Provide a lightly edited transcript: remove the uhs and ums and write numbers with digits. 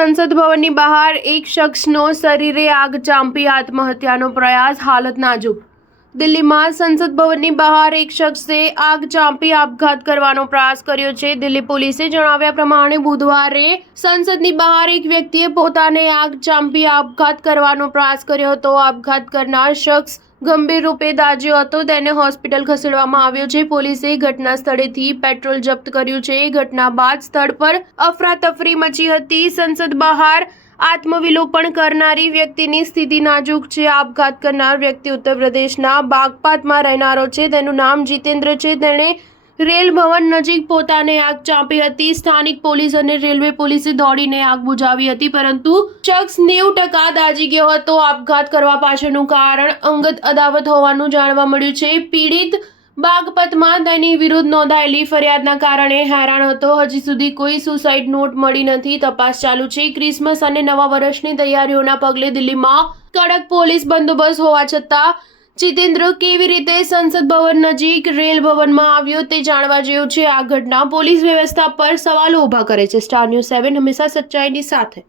સંસદ ભવનની બહાર એક શખ્સનો શરીરે આગ ચાંપી આત્મહત્યાનો પ્રયાસ, હાલત નાજુક। દિલ્હીમાં સંસદ ભવનની બહાર એક શખ્સે આગ ચાંપી આપઘાત કરવાનો પ્રયાસ કર્યો છે। દિલ્હી પોલીસે જણાવ્યા પ્રમાણે બુધવારે સંસદની બહાર એક વ્યક્તિએ પોતાને આગ ચાંપી આપઘાત કરવાનો પ્રયાસ કર્યો હતો। આપઘાત કરનાર શખ્સ ગંભીર રૂપે દાઝ્યો હતો, તેને હોસ્પિટલ ખસેડવામાં આવ્યો છે। પોલીસે ઘટના સ્થળેથી પેટ્રોલ જપ્ત કર્યું છે। ઘટના બાદ સ્થળ પર અફરાતફરી મચી હતી। સંસદ બહાર આત્મવિલોપન કરનારી વ્યક્તિની સ્થિતિ નાજુક છે। આપઘાત કરનાર વ્યક્તિ ઉત્તર પ્રદેશના બાગપાતમાં રહેનારો છે। તેનું નામ જીતેન્દ્ર છે। તેણે રેલ ભવન નજીક પોતાને આગ ચાંપી હતી। સ્થાનિક પોલીસ અને રેલવે પોલીસે દોડીને આગ બુઝાવી હતી, પરંતુ શખ્સ 90% દાઝી ગયો હતો। આપઘાત કરવા પાછળનું કારણ અંગત અદાવત હોવાનું જાણવા મળ્યું છે। પીડિત બાગપતમાં તેની વિરુદ્ધ નોંધાયેલી ફરિયાદના કારણે હેરાન હતો। હજી સુધી કોઈ સુસાઇડ નોટ મળી નથી। તપાસ ચાલુ છે। ક્રિસમસ અને નવા વર્ષની તૈયારીઓના પગલે દિલ્હીમાં કડક પોલીસ બંદોબસ્ત હોવા છતાં જીતેન્દ્ર કેવી રીતે સંસદ ભવન નજીક રેલ ભવનમાં આવ્યો તે જાણવા જેવું છે। આ ઘટના પોલીસ વ્યવસ્થા પર સવાલો ઊભા કરે છે। સ્ટાર ન્યૂઝ 7 હંમેશા સચ્ચાઈની સાથે।